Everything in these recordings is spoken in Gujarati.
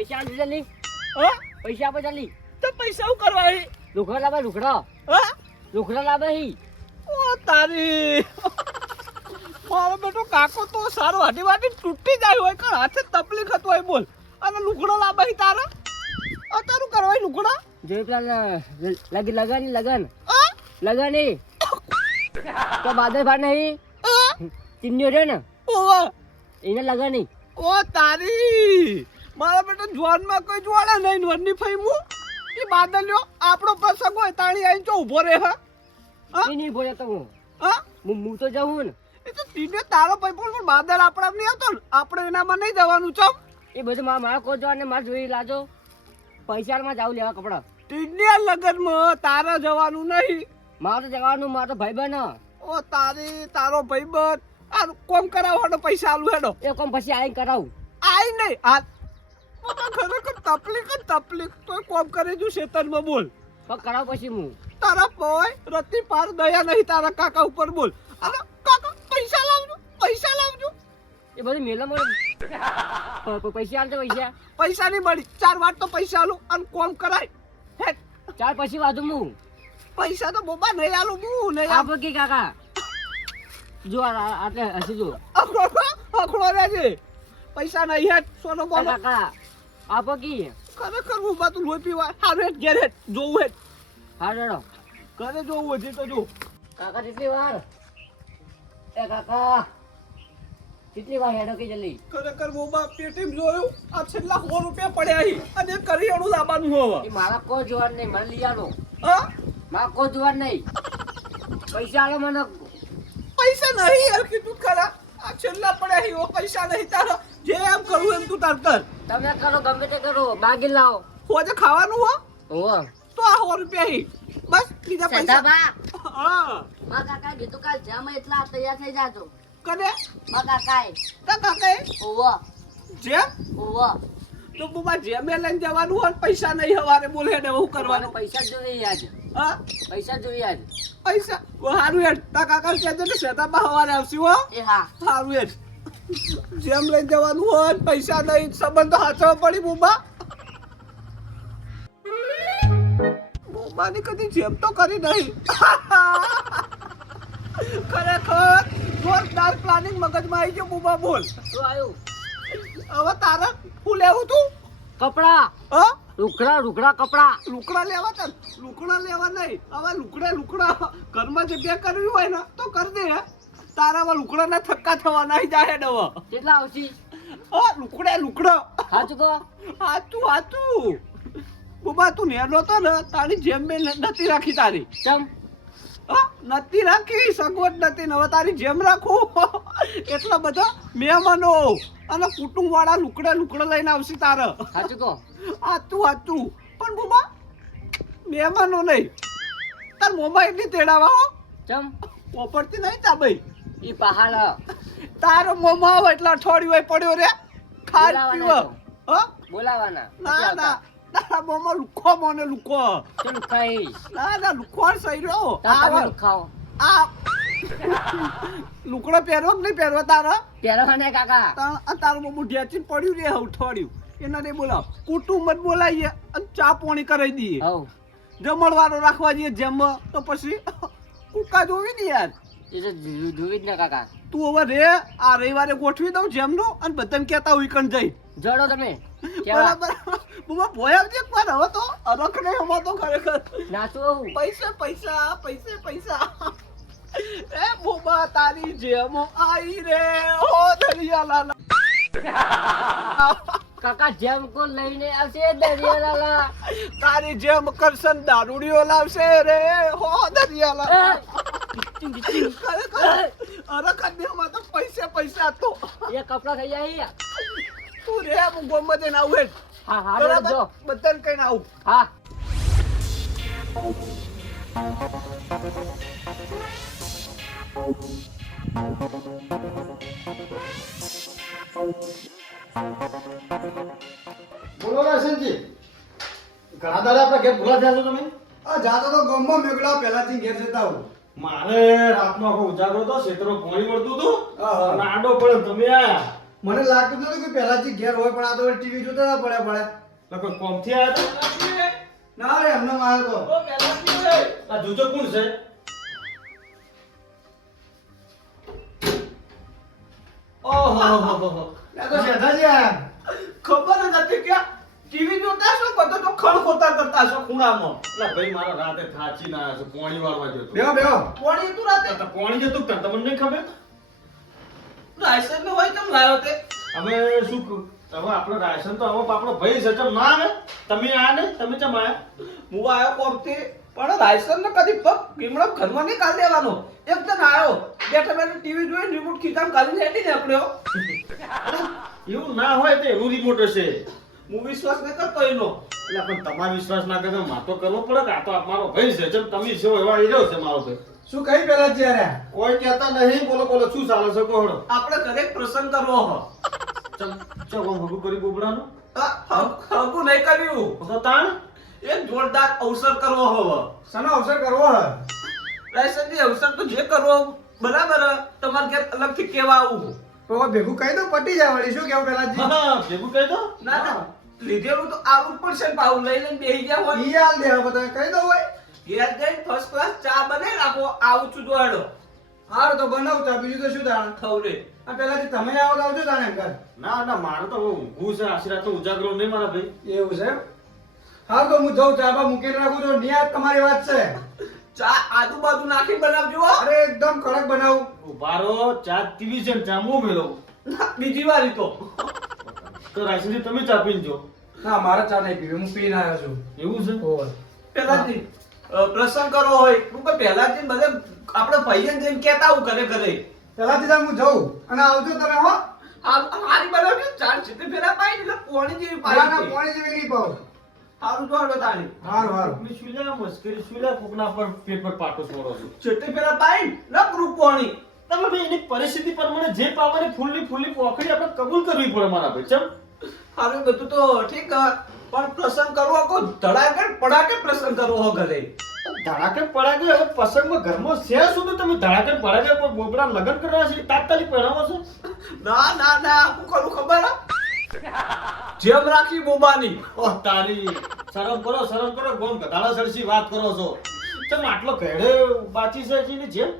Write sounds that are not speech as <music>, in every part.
પૈસા આલજો જલ્દી હા? પૈસા આપો જલ્દી. તો પૈસા શું કરવા હી લુખડા લાવે લુખડા. હા? લુખડા લાવે હી. ઓ તારી. મારો બેટો કાકો તો સારો હાટી વાટી તૂટી જાય હોય કણ હાથે તકલીફ હતું હોય બોલ. અને લુગડો લાવવા તારા? આ તારું કરવા લુગડા જે પેલા લગન લગન લગન. લગન ઈ તો બાદલ ભાઈ નહીં ચિન્યો છે ને. ઓવા. એને લગન ઈ ઓ તારી. મારા બેટા જવાનમાં કોઈ જોડે નહીં વરની ફઈમું. એ બાદલ્યો આપણો પ્રસંગ હોય તાણી આવીને જો ઊભો રહે હા? નહીં બોલે તો હું? હા હું તો જાઉં ને. એ તો તીને તારો ભાઈ પણ બાદલ આપણા નહીં આવતો ને. આપણે એનામાં નહીં જવાનું ચમ. એ બધું મારા મારા કોજો જવાને મારે જોઈ લાજો. પૈસામાં જાવ લેવા કપડા. તીને લગનમાં તારા જવાનું નહીં. મારે તો જવાનું મારો તો ભાઈ બન ઓ તારી તારો ભાઈબંધ. આ કોમ કરાવવાનો પૈસા આલું હેડો. એ કોમ પછી આઈ કરાવું. આઈ નહીં. આ બાબા ખરેખર તકલીફ તકલીફ. તો કોમ કરે છું શેતનમાં બોલ. પણ કરાવ પછી હું. તારા પોય રતિ પાર દયા નહીં તારા કાકા ઉપર બોલ. અરે કાકા પૈસા લાવજો પૈસા લાવજો. એ બધું મેલામાં પૈસા આલતો પૈસા. પૈસા નહીં મળી. ચાર વાર તો પૈસા આલું અને કોમ કરાય. ચાર પછી વાંધું હું. પૈસા તો બોબા નહીં આલું હું નહીં આપો કે કાકા. જો આટલે હસી જો. અખડો અખડો રહેજે પૈસા નહીં હેત સોનો બોલો કાકા. આપો કી ખરેખર હું બાતું લોહી પીવા. હારું હેઠ ઘેર હેઠ જોવું હેઠ હા ડરો ઘરે જોવું હજી તો જો. કાકા કેટલી વાર? એ કાકા કેટલી વાર હેડો કે જલ્દી? ખરેખર બોબા પેટીમ જોયું? આ છેલ્લા સો રૂપિયા પડ્યા હી. અને કરિયાણું લાવવાનું હવે. એ મારા કોઈ જોવાર નહીં મને લઈ આવો. હા? મારા કોઈ જોવાર નહીં. પૈસા આલો મને. પૈસા નહીં યાર કીધું ખરા. આ છેલ્લા પડ્યા હી ઓ પૈસા નહીં તારો જે એમ કરું એમ તું તાર કર. તમે કરો ગમે તે કરો. બાગી લાવો. હોજે ખાવાનું હો? હો તો આ હો રૂપિયા હી બસ બીજા પૈસા. સદાબા હા. મા કાકા કીધું કાલ જામ એટલા તૈયાર થઈ જાજો. કને? મા કાકાએ. તો કાકાએ? હો જેમ? ઓવો તો બુબા જેમે લઈને જવાનું હોય પૈસા નહીં હવારે બોલે ને હું કરવાનું? પૈસા જ જોઈએ આજ. હા? પૈસા જોઈએ આજ. પૈસા? હારું હેડ. તા કાકા કહેજો ને શેતાબા હવારે આવશે હો. એ હા. હારું હેડ. જેમ લઈ જવાનું હોય પૈસા નહીં સંબંધ હાચવા પડી બુબા. બુબાની કદી જેમ તો કરી નહીં. ખરેખર જોરદાર પ્લાનિંગ મગજમાં આવી ગયો બુબા બોલ. શું આવ્યું હવે તારા હું લેવું તું? કપડા. લુકડા લુકડા કપડા. લુકડા લેવા તન લુકડા લેવા નહીં. હવે લુકડા લુકડા. ઘરમાં જગ્યા કરવી હોય ને તો કરી દે તારામાં લુકડાના થક્કા થવા નહીં જાય ડવ કેટલા આવશે? ઓ લુકડા લુકડા. સાચું કહો? હાચું હાચું. બુબા તું નેડો તો ને તારી જેમ મેં નથી રાખી તારી. ચમ? નથી રાખી સગવડ નથી. ને હવે તારી જેમ રાખું. <laughs> એટલા બધા મહેમાનો. અને કુટુંબ વાળા લુકડે લુકડે લઈને આવશે તારે. સાચું કહો. આતું આતું પણ બુબા મહેમાનો નહીં. તાર મોબાઈલની તેડાવા હો. ચમ? પોપડતી નહીં તા ભાઈ ઈ પહાડ. તારો મોમાં આવે એટલા અઠવાડિયું હોય પડ્યો રે. ખાલી બોલાવાના પીવો. બોલાવાના. ના ના. તારા મોમાં લુખો મોને લુખો ચમ ખાઈ ના ના લુખો સહી રહ્યો તમે આ ખાઓ આ લુકડો પહેરવો કે નહીં પહેરવો તારા ને કાકા તારું મોમું ઢેચી પડ્યું રે અઠવાડિયું એના ને બોલાવ કુટુંબ જ બોલાવીએ અને ચા પાણી કરાવી દઈએ જમણવારો રાખવા જઈએ જેમ તો પછી કુકા જોવી ને યાર એ તો જોવી જ ને કાકા તું હવે રે આ રવિવારે ગોઠવી દઉં જેમનું અને બધાને કહેતા હોય કણ જઈ જડો તમે બરાબર. બુમા ભોયા આવજે પણ હવે તો અરખ નહીં હમણાં તો ખરેખર નાચું પૈસા પૈસા પૈસે પૈસા. એ બુમા તારી જેમ આઈ રે. હો દરિયા લાલા કાકા જેમ કો લઈને આવશે દરિયા લાલા તારી જેમ કરશન દારૂડીઓ લાવશે રે. હો દરિયા લાલા ખરેખર અરખ નહીં તો પૈસે પૈસા તો. એ કપડા થઈ જાય તું રે હું ગોમાં જઈને આવું હેડ. હા હા જો બધાને કહીને આવું. હા. બોલો રાશનજી ઘણા દાડા આપણે ઘેર ભૂલા થયા છો તમે? આ જાતો તો ગામમાં મેઘલા પહેલાથી ઘેર જતા હું મારે રાતનો આખો ઉજાગરો તો ક્ષેત્રો પાણી મળતું હતું. આડો પડે તમે આયા. મને લાગતું હતું કે પહેલાથી ઘેર હોય પણ આ તો ટીવી જોતા હતા પડ્યા પડ્યા લોકો કોમથી આવ્યા હતા? ના રે એમને આવ્યો તો આ જુજો કોણ છે? ઓહો. તો શેઠાજી આયા ખબર જ નથી કે ટીવી જોતા છો બધો તો ખણ ખોતા કરતા છો ખૂણામાં. એટલે ભાઈ મારા રાતે થાચી ના આવ્યો છું પોણી વાળવા જતો. બેહો બેહો. પોણી તું રાતે? તો પોણી જતું તમને ખબર? રાયસન નો હોય કેમ લાવ્યો તે. હવે શું તમે આપણો રાયસન તો હવે આપણો ભાઈ છે તમે ના આવે? તમે આ ને? તમે ચમ આયા? હું આવ્યો કોમથી પણ રાયસન ને કદી પગ ભીમડો ઘરમાં નહીં કાઢી દેવાનો. એક જણ આવ્યો બેઠા બેઠા ટીવી જોઈ રિમોટ ખીચામ કાઢીને લેટી ને આપણે એવું ના હોય તો એવું રિમોટ હશે. હું વિશ્વાસ નહીં કરતો એનો એટલે પણ તમારો વિશ્વાસ ના કરતો માતો કરવો પડે કે આ તો મારો ભાઈ છે જેમ તમે છો એવા એ રહ્યો છે મારો ભાઈ. શું કઈ પેલા જ્યારે? યાર કોઈ કહેતા નહીં બોલો બોલો શું ચાલે છે કોહડો આપણે ઘરે એક પ્રસંગ કરવો હો. આમ હગું કરી બોબડાનું? હગું નહીં કર્યું. તો તાણ એક જોરદાર અવસર કરવો હવે સનો અવસર કરવો હે? રાયસનજી અવસર તો જે કરવો બરાબર તમારે ઘેર અલગથી કેવા આવું? તો ભેગું કહી દો પટી જાય વળી. શું કેવું પહેલા જી? હા ભેગું કહી દો. ના ના. લીધેલું તો આવું પણ પડશે ને પાછું લઈ લઈને બેહી ગયા હોય. ઈ હાલ દેવા બધા. તમે કહી દો હોય. ઘેર જઈને ફર્સ્ટ ક્લાસ ચા બનાવી રાખો આવું છું દોડો હાર તો બનાવતા બીજું તો શું તાણ? ખવડે આ પહેલાથી તમે આવો લાવજો આવજો તાણે એમ કર ના ના મારો તો ઊંઘું છે આશીર્વાદ તો ઉજાગરો નહીં મારા ભાઈ. એવું છે? હાર તો હું જઉં ચાબા મૂકીને રાખું તો નિયાત તમારી વાત છે. ચા આજુબાજુ નાખી બનાવજો હો. અરે એકદમ કડક બનાવું. ઉભારો ચા ટીવી છે ચા મો મેલો બીજી વાર તો. તો રાશનજી તમે ચા પીને જો. ના મારા ચા નહીં પીવી હું પીને આવ્યો છું. એવું છે? અ, પ્રસંગ કરવો હોય હું કે પહેલાથી બધે આપણે ભાઈને જઈને કહેતા આવું ઘરે ઘરે. પહેલાથી તાર હું જઉં. અને આવજો તમે હો. હારી બનાવજો ચાર સીધી ફેરા પાઈ એટલે પોણી જેવી ના ના પાઈ જેવી નહીં પાવ સારું હારું હારું. મસ્કરી સુલ્યા કોકના પર પેપર પાટો છોડો છો. છેલ્લી ફેરા પાઈ નકરું પોણી. તમે ભાઈ એની પરિસ્થિતિ પ્રમાણે જે પાવાની ફૂલની ફૂલની પોખડી આપણે કબૂલ કરવી પડે મારા ભાઈ ચમ? હવે બધું તો ઠીક પણ પ્રસંગ કરવો કો ધડાકે પડાકે પ્રસંગ કરવો હો ઘરે ધડાકે પડાકે હવે પ્રસંગમાં ઘરમાં છે શું તો તમે ધડાકે પડાકે કોઈ બોબડા લગ્ન કરવા છે તાત્કાલિક પહેરાવો છો? ના ના ના હું કરું ખબર જેમ રાખી બોબાની. ઓહ તારી શરમ કરો શરમ કરો ગોમ ગધાડા સરસી વાત કરો છો. તમે આટલો ઘેડે બાચી છે જીની જેમ?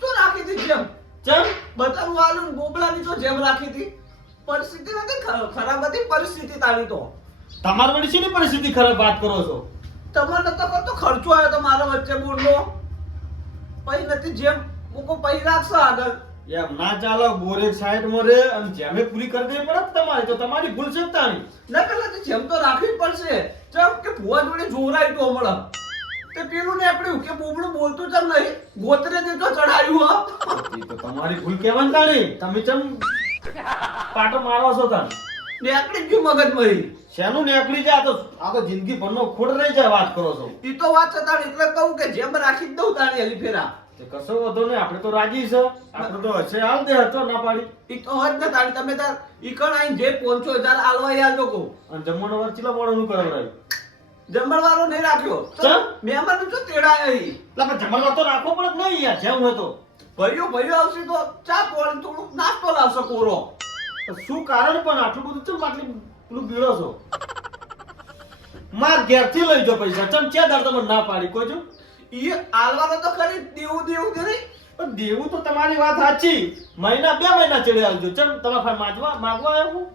તો રાખી હતી જેમ? જેમ બતાવું આલું બોબડાની તો જેમ રાખી હતી. પરિસ્થિતિ નથી ખરાબ હતી પરિસ્થિતિ તારી તો. તમાર વળી શેની પરિસ્થિતિ ખરાબ વાત કરો છો? તમારે તો કરતો ખર્ચો આવ્યો તો મારા વચ્ચે બોલનો પૈ નથી જેમ મૂકો પૈ રાખશો આગળ. એમ ના ચાલો બોરે સાઈડમાં રે અને જેમે પૂરી કરી દેવી પડે તમારે તો તમારી ભૂલ છે તાણી ના પેલા તો જેમ તો રાખવી પડશે. ચમ કે ભુવા જોડે જોરાય તો હમણાં. તે પેલું ને આપણે કે બોબડું બોલતું ચમ નહીં ગોતરે દે તો ચડાયું હો. એ તો તમારી ભૂલ કેવાનું તાણી તમે ચમ પાટો મારો છો તાણ ને આપણે ગયું મગજ મરી શેનું નીકળી જાય? તો આ તો જિંદગી ભરનો ખોડ રહી જાય વાત કરો છો. ઈ તો વાત છે તાણ એટલે કહું કે જેમ રાખી જ દઉં તાણી હલી ફેરા. તે કશો વધો નહીં આપણે તો રાજી છે. આપણે તો હશે હાલ દે હતો ના પાડી. ઈ તો હજ ને તાણી તમે તાર ઈ કણ આઈ જે પહોંચો હજાર આલવા યાર લોકો. અને જમવાનો વાર ચીલા મોડું જમણ વાળો નહીં રાખ્યો. ચમ? મહેમાન તો તેડા આવી એટલે જમણ વાળો તો રાખવો પડે નહીં યાર જેમ હોય તો. ભર્યો ભર્યો આવશે તો ચા પોણી થોડુંક નાસ્તો લાવશે કોરો. શું કારણ પણ આટલું બધું ચમ આટલી પેલું બીડો છો. માર ઘેરથી લઈ જો પૈસા. ચમ ચે દર તમને ના પાડી કોઈ જો ઈ આલવાનો તો ખરી દેવું દેવું કરી પણ દેવું તો તમારી વાત સાચી. મહિના બે મહિના ચડે આવજો. ચમ તમે ફાઈ માંગવા માંગવા આવ્યો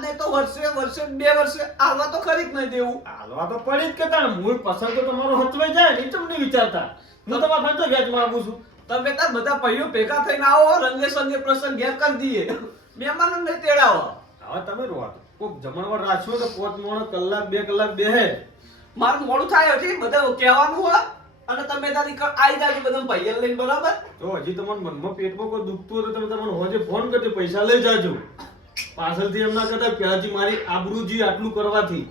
નહીં તો વર્ષે વર્ષે બે વર્ષે આલવા તો ખરી જ નહીં દેવું. હાલવા તો પડી જ કે તાણ. મૂળ પસંદ તો તમારો હચવાઈ જાય ને ચમ નહીં વિચારતા. હું તમારા ફાઈ તો વ્યાજ માંગુ છું. તમે તાર બધા ભાઈઓ ભેગા થઈને આવો રંગે સંગે પ્રસંગ ઘેર કરી દઈએ. મહેમાનો નહીં તેડાવો. હવે તમે રોવા કોક જમણવાર રાખ્યો તો પોત મોણો કલાક બે કલાક બેહે. મારું મોડું થાય હજી બધા કહેવાનું હોય અને તમે તારી આવી જાજો બધા ભાઈઓ લઈને બરાબર? તો હજી તમને મનમાં પેટમાં કોઈ દુખતું હોય તો તમે તમારે હોજે ફોન કરજો પૈસા લઈ જાજો. પાછળથી એમ ના કરતા પ્યાજી મારી આબરૂજી આટલું કરવાથી.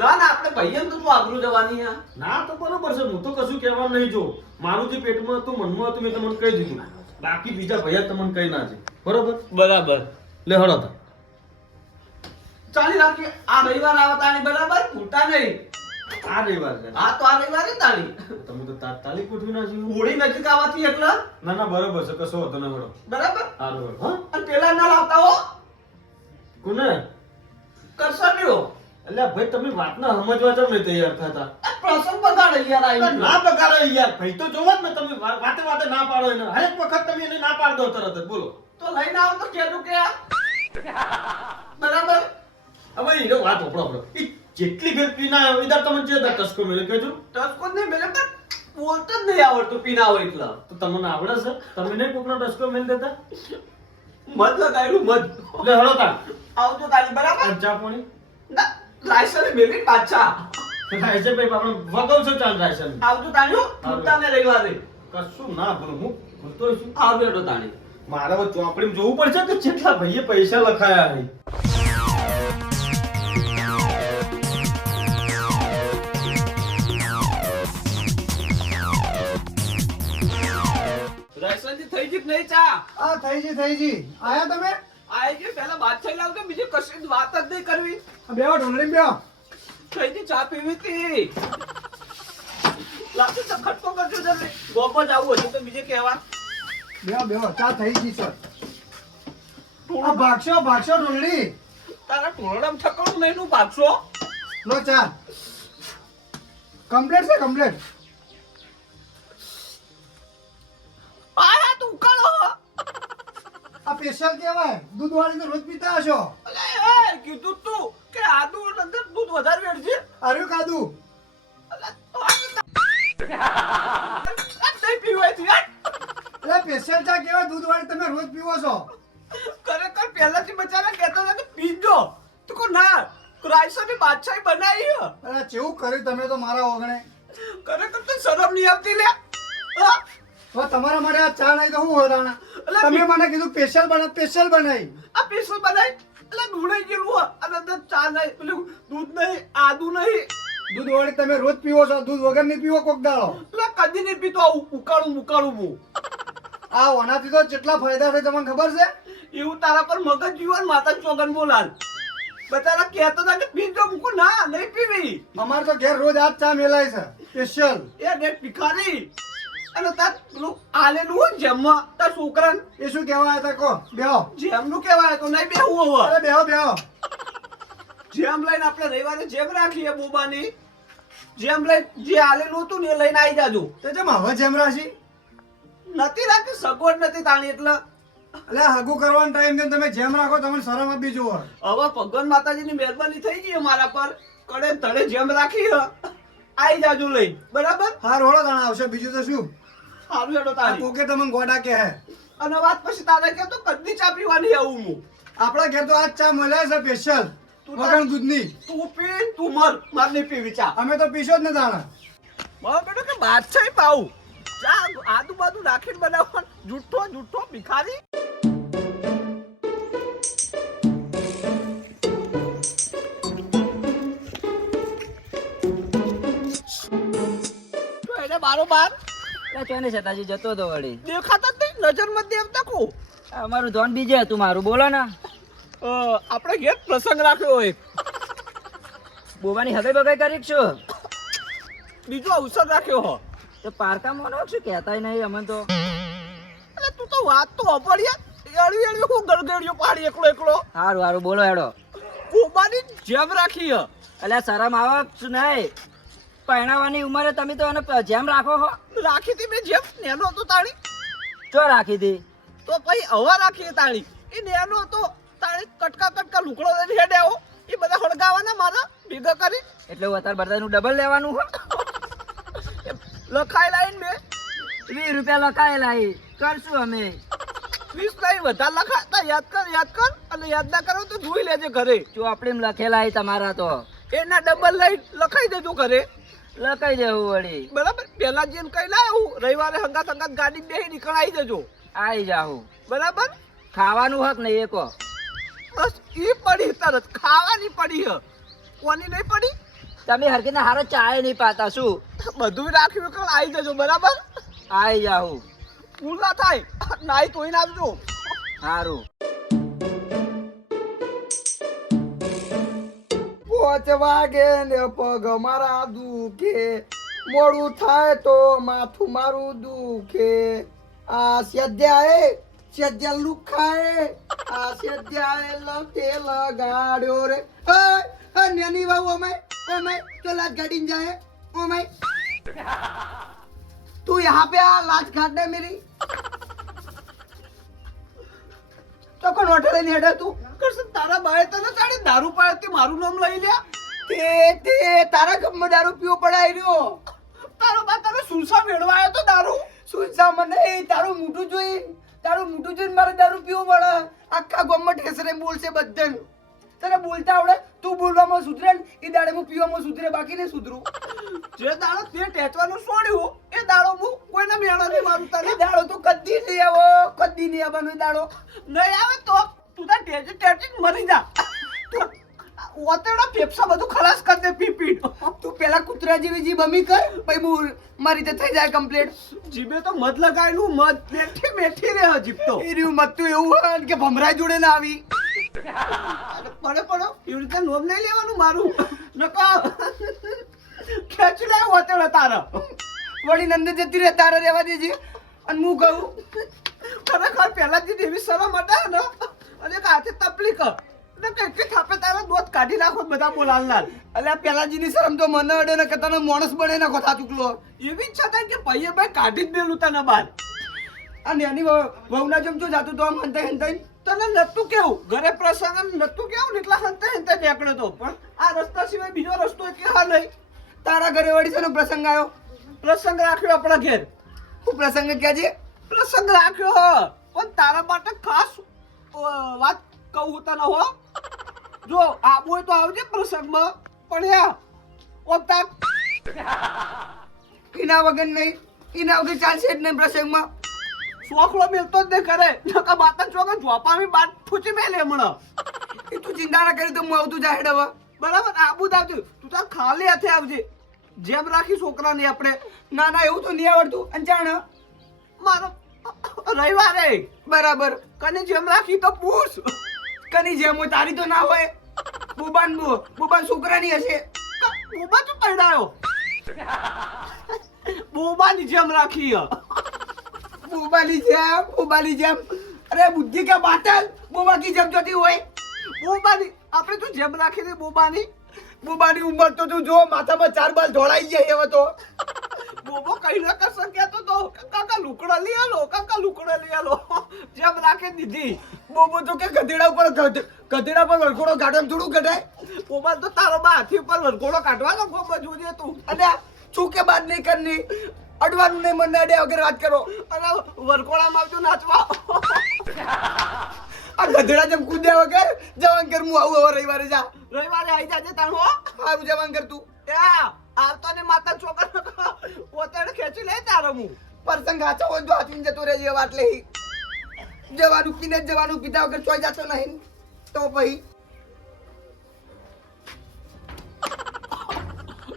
ના ના આપણે ભાઈઓ તો તું આબરૂ જવાની આ ના તો બરોબર છે હું તો કશું કહેવાનું નહીં જો. મારું જે પેટમાં હતું મનમાં હતું મેં તમને કહી દીધું. બાકી બીજા ભૈયા તમને કહી ના છે. બરોબર? બરાબર. લે હળો તા. ચાલી રાખી. આ રવિવાર આવે તાણી બરાબર? ભૂટા નહીં. આ રવિવાર છે. તો આ રવિવારે તાણી તમે તો તાત્કાલિક ઉઠવી નાખ્યું હોળી નજીક આવવાથી એટલે? ના ના બરાબર છે. કશો હતો ના હળો બરાબર? સારું હા. અને પેલા ના લાવતા હો. કોને? કરસન્યો એટલે ભાઈ તમે વાતના સમજવા છો નહીં તૈયાર થતા પ્રસંગ બગાડે યાર આઈ ના બગાડો યાર. ભાઈ તો જોવો જ ને તમે વાતે વાતે ના પાડો એને. હરેક વખત તમે એને ના પાડ દો તરત બોલો. તો લઈને આવો તો કેનું કે બરાબર? હવે એને વાત ઓપડો ઓપડો એ જેટલી ફેર પીના આવ્યો ઇધર તમને જે ટસ્કો મેલે કહેજો ટસ્કો ને મેલે પણ બોલતો જ નહીં આવડતું પીના હોય એટલે. તો તમને આવડે છે? તમે નહીં કોકનો ટસ્કો મેલ દેતા? મત લગાડ્યું મત એટલે હળો તા આવતો તારી બરાબર? આ પોણી. ના લાયસન્સ મેલી પાછા. રાયસન ભાઈ આપણે વગવ છો ચાલ રાયસન. આવતો તાણ્યો છૂટતા ને દે. કશું ના ભરું હું ભૂલતો છું એટો તાણી મારે ચોપડીમાં જોવું પડશે કે કેટલા ભાઈએ પૈસા લખાયા છે થઈ ગઈ નહીં ચા? આ થઈ જી થઈ જી આયા તમે? આઈ ગઈ પહેલા બાદશાહ કે બીજી કશી વાત જ નહીં કરવી. બેવા ઢોલરી બેહો. થઈ ગઈ ચા પીવી હતી લાગે તો ખટકો કરજો ગોપો જ આવું હતું તો બીજે કહેવા. બે બે ચા થઈ ગઈ સર. આ ભાગશો ભાગશો ઢોલરી તારા ટોળામ ઠકણું નહીં નું ભાગશો. લો ચા. કમ્પ્લેટ છે કમ્પ્લેટ. આ તું ઉકાળો. આ સ્પેશિયલ કહેવાય. દૂધ વાળી તો રોજ પીતા હશો. અલે કીધું તું કે આદુ અંદર દૂધ વધારે વેડજે. આર્યું કાદુ. અલે પીવાય તું એટલે સ્પેશિયલ ચા કહેવાય દૂધ વાળી તમે રોજ પીવો છો. ખરેખર પહેલાથી બચારા કહેતા હતા કે પીજો તું કો ના ક્રાઇસોની બાદશાહી બનાવી અરે કેવું કર્યું તમે તો મારા ઓગણે. ખરેખર તો શરમ નહીં આવતી લે હા? હવે તમારા માટે આ ચા નહીં તો હું હોરાણા? તમે મને કીધું સ્પેશિયલ બના સ્પેશિયલ બનાવી. આ સ્પેશિયલ બનાવી? એટલે દૂધ ગયેલું અને અંદર ચા નહીં. પેલું દૂધ નહીં આદુ નહીં. દૂધ વાળી તમે રોજ પીવો છો દૂધ વગર નહીં પીવો કોક દાળો એટલે કદી નહીં પીતો આવું ઉકાળું ઉકાળું હું આ ઓનાથી તો કેટલા ફાયદા થાય તમને ખબર છે? એવું તારા પર મગજ જીવન માતા ચોગન બોલાલ બચારા કહેતો હતા કે પીજો મૂકું ના નહીં પીવી. અમારે તો ઘેર રોજ આ ચા મેલાય છે સ્પેશિયલ એ ને ભિખારી. અને તાર પેલું આલેલું હોય ને જેમમાં તાર છોકરા એ શું કહેવાય તા કો બેહો. જેમનું કહેવાય તો નહીં બેહવું હવે. અરે બેહો બેહો. જેમ લઈને આપણે રવિવારે જેમ રાખીએ બોબાની જેમ લઈને જે આલેલું હતું ને એ લઈને આવી જાજો. તે જેમ હવે જેમ રાખી? નથી રાખી સગવડ નથી તાણી એટલે. એટલે હગું કરવાનો ટાઈમ ને તમે જેમ રાખો તમને શરમ આપી જુઓ હવે ભગવાન માતાજીની મહેરબાની થઈ ગઈ મારા પર. કડે તળે જેમ રાખી આવી આઈ જાજો લઈ બરાબર? હા રોડો ગણા આવશે. બીજું તો શું? સારું હેડો તારી. કોકે તમને ગોડા કે હે? અને વાત પછી તારે કે તો કદની ચા પીવાની આવું હું. આપણા ઘેર તો આજ ચા મળે છે સ્પેશિયલ તું વગર દૂધની. તું પી તું મર. મારની પીવી ચા. અમે તો પીશો જ ને જાણા મારો બેટો કે બાદશાહી પાઉં. ચા આદુ બાદુ નાખીને બનાવવાનું. જુઠ્ઠો જુઠ્ઠો ભિખારી. બારોબાર ચોને છતાજી જતો હતો વળી. દેખાતા તે નજરમાં દેવતા કો અમારું ધોન બીજે હતું મારું. બોલો ને. આપણે ઘેર પ્રસંગ રાખ્યો એક. બોવાની હવે બગાઈ કરી છો બીજો અવસર રાખ્યો હો. તો પારકા મોનો શું કહેતાય નહીં અમે તો. એટલે તું તો વાત તો અપડીએ એળવી એળવી હું ગળગળિયો પાડી એકલો એકલો. હારું હારું બોલો હેડો. કોબાની જેમ રાખી હ. એટલે શરમ આવે નહીં. પહેણાવાની ઉંમરે તમે તો એને જેમ રાખો હો. રાખી હતી મેં જેમ નેનો હતો તાણી. ચો રાખી હતી? તો પછી હવા રાખી તાણી. એ નેનો હતો તાણી કટકા કટકા લુકડો લઈને હેડે આવો. એ બધા હળગાવાના મારા ભેગા કરી. એટલે હું અત્યારે બધાનું ડબલ લેવાનું લખાયેલા લાઈન મેં વીસ રૂપિયા લખાયેલા એ કરશું અમે. વીસ નહીં વધારે લખાતા યાદ કર યાદ કર. અને યાદ ના કરો તો જોઈ લેજે ઘરે. જો આપણે લખેલા એ તમારા તો. એના ડબલ લઈ લખાઈ દેજો ઘરે. લખાઈ દેવું વળી. બરાબર? પેલા જેમ કઈ આવું રવિવારે હંગાત હંગાત ગાડી બેહી આવી જજો. આવી જાઉં બરાબર? ખાવાનું હક નહીં એકો. બસ એ પડી તરત ખાવાની પડી હ. કોની નહીં પડી? તમે હરકીને હારો ચાય નહીં પાતા શું? બધું રાખ્યું કણ આવી જજો બરાબર? આવી જાઉં ભૂલ ના થાય. નાઈ તોય નાખજો સારું પોચ વાગે ને પગ મારા દુખે. મોડું થાય તો માથું મારું દુખે. આ સદ્યાએ સદ્યા લુખાએ, આ સદ્યાએ લતે લગાડ્યો રે. અ નેની વાવ અમે અમે તો લાજ ગાડીને જાય, અમે. તું યહાં पे આ લાજ ગાડ દે મેરી? તો કોણ હોટલે ને હેડે તું? કરશન તારા બાએ તને ચાડે દારૂ પાડે તે મારું નામ લઈ લે તે તે તારા ગમમાં દારૂ પીવો પડાય રહ્યો. તારો બા તને સુલસા મેળવા આવ્યો તો દારૂ? સુલસા મને તારું મોઢું જોઈ તારું મોઢું જોઈને મારે દારૂ પીવો પડે આખા ગામમાં ઠેસરે બોલશે બધાને. તને બોલતા આવડે? તું બોલવામાં સુધરે ને એ દાડે હું પીવામાં સુધરે બાકી ને સુધરું. જે દાડો તે ટેચવાનું છોડ્યું એ દાડો હું કોઈને મેળા નહીં મારું તને દાડો તો કદી નહીં આવો કદી નહીં આવવાનો દાડો. નહીં આવે તો? તું તાર ટેચી ટેચી મરી જા. તું ઓતેડા ફેફસા બધું ખલાસ કર દે પી પી. તું પેલા કૂતરા જેવી જીભ અમી કર પછી હું મારી રીતે થઈ જાય કમ્પ્લીટ જીભે તો મધ લગાવેલું મધ. મેઠી મેઠી રે જીભ તો. એ રહ્યું મત તો એવું હોય કે ભમરાય જોડે ના આવી. પડે પડો. એવી રીતે નોમ નહીં લેવાનું મારું. નકો ખેંચી લે ઓતેડો તારા. વળી નંદ જતી રહે તારા રહેવા દેજે. અને હું કહું ખરેખર પહેલાથી જ એવી શરમ હતા ને. અને એક તપલી તકલીફ ને કેટલી થાપે તારા દોત કાઢી નાખો બધા બોલાલ લાલ અલ્યા પેલાજીની શરમ તો મને અડે ને કતાનો માણસ બને નાખો થા ચૂકલો. એવી જ થાય કે ભાઈએ ભાઈ કાઢી જ દેલું તને આ નેની વહુ- વહુના જેમ જો જાતું તો આમ હંતાઈ હંતાઈ. તને નતું કેવું? ઘરે પ્રસંગ નતું કેવું એટલા હંતે હંતે નીકળ્યો તો. પણ આ રસ્તા સિવાય બીજો રસ્તો એટલે હા નહીં. તારા ઘરે વળી છે પ્રસંગ આવ્યો? પ્રસંગ રાખ્યો આપણા ઘેર. હું પ્રસંગ ક્યાં છે? પ્રસંગ રાખ્યો પણ તારા માટે ખાસ વાત કહું તને, હો. જો આવું હોય તો આવજે પ્રસંગમાં, પણ યા ઓતા એના વગર નહીં, એના વગર ચાલશે જ નહીં પ્રસંગમાં. શોખલો મેલતો જ નહીં કરે નકા માતા ચોકે ઝોપામી બાદ ફૂચી મેલે હમણાં. એ તું ચિંતા ના કરી તો હું આવતું જાય હવે. બરાબર? આબુ જ તું તાર ખાલી હાથે આવજે. જેમ રાખી છોકરાને આપણે. ના ના, એવું તો નહીં આવડતું. અને જાણ મારો રવિવારે. બરાબર. કની જેમ રાખી તો પૂછ. કની જેમ હોય તારી તો ના હોય. બુબાન બુબાન છોકરાની હશે. બુબા તો પડાયો બુબાની જેમ રાખી બુબાની જેમ બુબાની જેમ. અરે, બુદ્ધિ કે બાતલ? બુબા કી જેમ જોતી હોય? બુબાની, આપણે તો જેમ રાખી દે બુબાની. બુબાની ઉંમર તો તું જો, માથામાં ચાર બાલ ઢોળાઈ જાય એવો તો. બોબો કઈ ના કર કેતો તો તો કાકા લુકડા લઈ આલો, કાકા લુકડા લઈ આલો. જેમ રાખી દીધી. બોબો તો કે ગધેડા ઉપર ગધ- ગધેડા પર વરઘોડો ગાડમ થોડું કઢાય બોબા તો તારો બા હાથી ઉપર વરઘોડો કાઢવાનો બોબો જોજે તું. અને શું કે બાત નહીં કરની? અડવાનું નહીં, મને અડ્યા વગર વાત કરો. અને વરઘોડામાં આવજો નાચવા. આ ગધેડા જેમ કૂદ્યા વગર જવાન કર હું આવું હવે રવિવારે જા. રવિવારે આવી જાજે તારું સારું જવાન કર તું. એ આવતો ને માતા છોકરા પોતાને ખેંચી લે તારો હું પરસંગ હાચો હોય તો હાચવીને જતો રહેજે હવે આટલે જવાનું પીને જવાનું પીધા વગર ચોઈ જતો નહીં. તો પછી?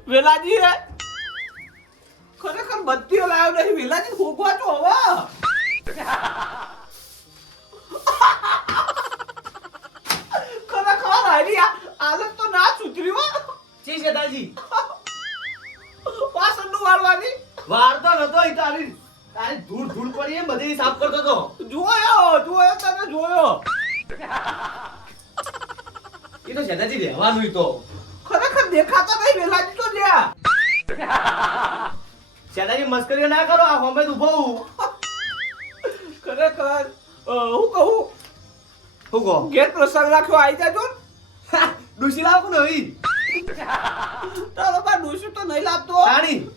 વેલાજી હે? ખરેખર બત્તીઓ લાવ્યો નહીં. વેલાજી ભોગવા તો હવા. ખરેખર હારી તો ના સુધરી જી શેઠાજી વાસણનું વાળવાની? વારતો નતો ઈ તારી તારી ધૂળ ધૂળ પડી એમ બધી સાફ કરતો તો. જોયો જોયો તને જોયો. એ તો શેઠાજી રહેવાનું તો. ખરેખર દેખાતા નહીં વેલાજી તો લ્યા. શેઠાજી મસ્કરીઓ ના કરો આ હોમે ઊભો હું. ખરેખર હું કહું? હું કહો? ગેટ પ્રસંગ રાખ્યો આવી જાજો. ડુસી લાવો નવી તારો બા ડોસી તો નહીં લાવતો તાણી.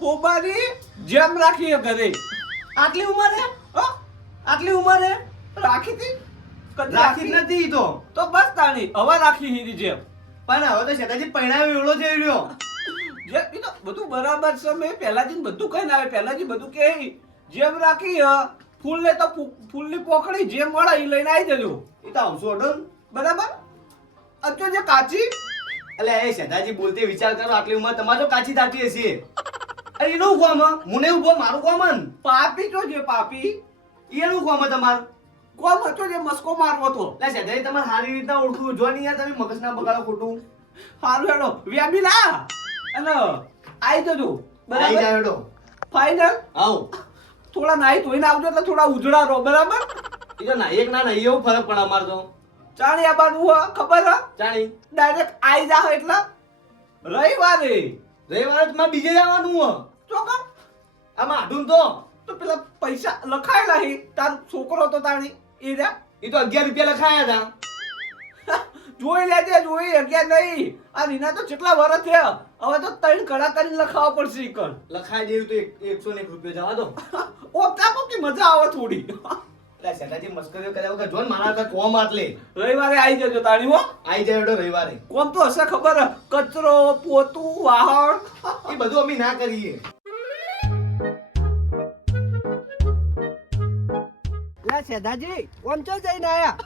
ઓબાની જેમ રાખી ઘરે. આટલી ઉંમરે? હો? આટલી ઉંમરે? રાખી હતી? રાખી નથી તો. તો બસ તાણી હવે રાખી હીરી જેમ. પણ હવે તો શેતાજી પૈણાવે એવડો જઈ રહ્યો. જે તો બધું બરાબર છે. મેં પહેલાથી બધું કહીને આવે પહેલાથી બધું કે જેમ રાખી હ, ફૂલને તો ફૂલની પોખડી જેમ મળે એ લઈને આવી જજો એ તો આવશું ઓર્ડર બરાબર? અત્યારે જે કાચી એટલે એ શેઠાજી બોલતે વિચાર કરો આટલી ઉંમર તમારો કાચી થાતી હશે. અરે એનું કોમ મુને ઊભો મારું કોમન પાપી તો જે પાપી. એનું કોમ તમારું? કોમ હતો જે મસ્કો મારવો તો એટલે શેઠાજી તમારે સારી રીતના ઓળખું જો નહીં યાર તમે મગજ ના બગાડો ખોટું. સારું હેડો. વ્યામી લા અને આવી જજો. આવી બરાબર જાય હેડો. ફાઈનલ આવો. થોડા નાઈ ધોઈને આવજો એટલે થોડા ઉજળા રહો. બરાબર? એ જો ના એક ના નહીં એવું ફરક પડે અમારે તો. ચાણી આવવાનું હો ખબર હે જાણી. ડાયરેક્ટ આઈ જાવ એટલે. રવિવારે. રવિવારે તો બીજે જવાનું હો ચોકર આ માઢું તો. તો પેલા પૈસા લખાયેલા હે. તાર છોકરો તો તાણી એ રહ્યા એ તો અગિયાર રૂપિયા લખાયા હતા જોઈ લેજે જોઈ અગિયાર નહીં. આ રીના તો કેટલા વર્ષ થયા? હવે તો ત્રણ કડા કરીને લખાવવા પડશે કણ. લખાઈ દેવું તો એકસો ને એક રૂપિયા જવા દો. ઓપતા કાપો કે મજા આવે થોડી. એટલે મસ્કરીઓ કર્યા વગર જોન મારા હતા કોમ આટલે રવિવારે આવી જજો તાણી હો. આવી જાય એટલે રવિવારે. કોમ તો હશે ખબર? કચરો પોતું વાહણ. એ બધું અમે ના કરીએ. લા સેધાજી કોમ ચો જઈને આયા?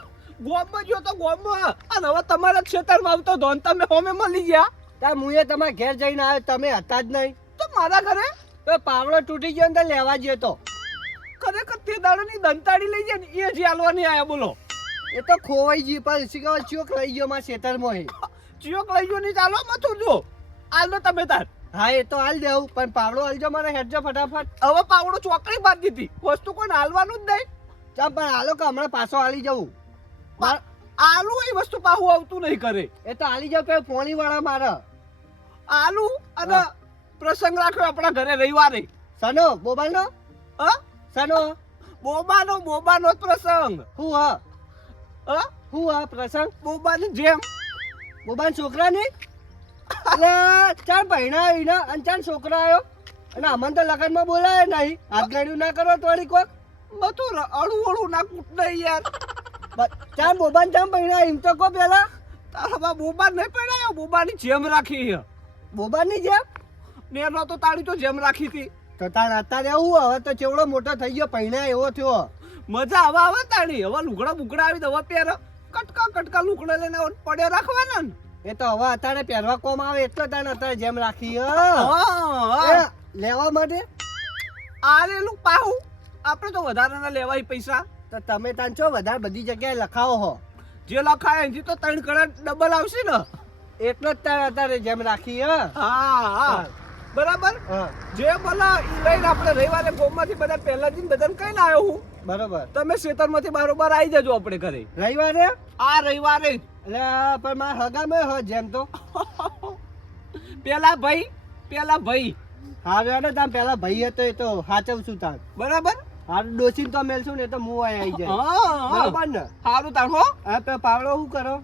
ગોમમાં ગયો તો ગોમમાં. અને હવે તમારા ક્ષેત્રમાં આવતો ધોન તમે હોમે મળી ગયા? તા મુએ તમારા ઘેર જઈને આવ્યો તમે હતા જ નહીં. તો મારા ઘરે? તો પાવડો તૂટી ગયો ને લેવા ગયો તો. ખરેખર તે દાડાની દંતાડી લઈ જાય ને એ જ હાલવાની આયા બોલો. એ તો ખોવાઈ ગઈ પણ શીખવા ચોક લઈ ગયો મારા શેતરમાં ચોક લઈ ગયો નહીં ચાલો મથું જો. હાલ તો તમે તાર. હા એ તો હાલ દેવું પણ પાવડો હાલજો મને હેડજો ફટાફટ. હવે પાવડો ચોકડી બાંધી દીધી. વસ્તુ કોઈ હાલવાનું જ નહીં. ચાલ પણ હાલો કે હમણાં પાછો હાલી જવું આલુ એ વસ્તુ પાહું આવતું નહીં કરે એ તો હાલી જાવ પેલો પોણી વાળા મારા. આલુ અને પ્રસંગ રાખ્યો આપણા ઘરે રવિવારે. સનો બોબાલ નો હા? સનો બોબાનો બોબાનો પ્રસંગ. હું હા? હા? હું હા પ્રસંગ? બોબાની જેમ. બોબાન છોકરા ની એટલે ચાર પૈણા આવીને અને ચાર છોકરા આવ્યો અને અમને તો લગનમાં બોલાય નહીં. હાથ ગાડ્યું ના કરો તો વળી કોક બધું અળું અળું ના કૂટ નહીં યાર. ચાર બોબાન ચાર પૈણા એમ તો કહો પેલા. તારા બા બોબા નહીં પડાયો બોબાની જેમ રાખી બોબાની બોબાનની જેમ? નેનો તો તાળી તો જેમ રાખી હતી. તો તાર અત્યારે એવું હવે તો ચેવડો મોટો થઈ ગયો પૈણા એવો થયો. મજા આવે આવે તાણી. હવે લુગડા બુગડા આવી દવા પહેરો. કટકા કટકા લુગડા લઈને પડ્યો રાખવાના ને. એ તો હવે અત્યારે પહેરવા કોમ આવે એટલે તાને અત્યારે જેમ રાખી લેવા માટે? આલેલું પાહું. આપણે તો વધારાના લેવાય પૈસા. તો તમે તાન છો વધારે બધી જગ્યાએ લખાવો હો. જે લખાય એથી તો ત્રણ કડા ડબલ આવશે ને. એટલો જ તારે અત્યારે જેમ રાખી હા. હા બરાબર? હા. જે બોલા ઈ લઈને આપણે રવિવારે ફોર્મમાંથી બધા પહેલાથી જ બધાને કઈ આવ્યો હું? બરાબર. તમે ખેતરમાંથી બારોબાર આવી જજો આપણે ઘરે. રવિવારે? આ રવિવારે એટલે પણ મારા હગામે હ જેમ તો. પેલા ભાઈ પેલા ભાઈ. હા હેડો તાન પેલા ભાઈ હતો એ તો સાચવશું છું બરાબર? હારું ડોસીને તો મેલશું ને તો મું આઈ જાય. બરોબર ને? હારું તાર હો. હા પાવડો શું કરો?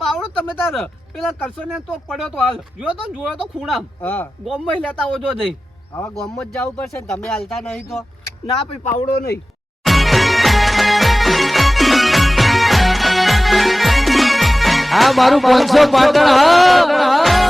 પાવડો તમે તાર પેલા કરશો ને તો પડ્યો તો હાલ. જો તો જોયો તો ખૂણા હા. ગોમમાં લેતા આવજો જઈ. હવે ગોમમાં જ જવું પડશે તમે હાલતા નહીં તો. ના પછી પાવડો નહીં. આ મારું પાંચસો પાટણ હા.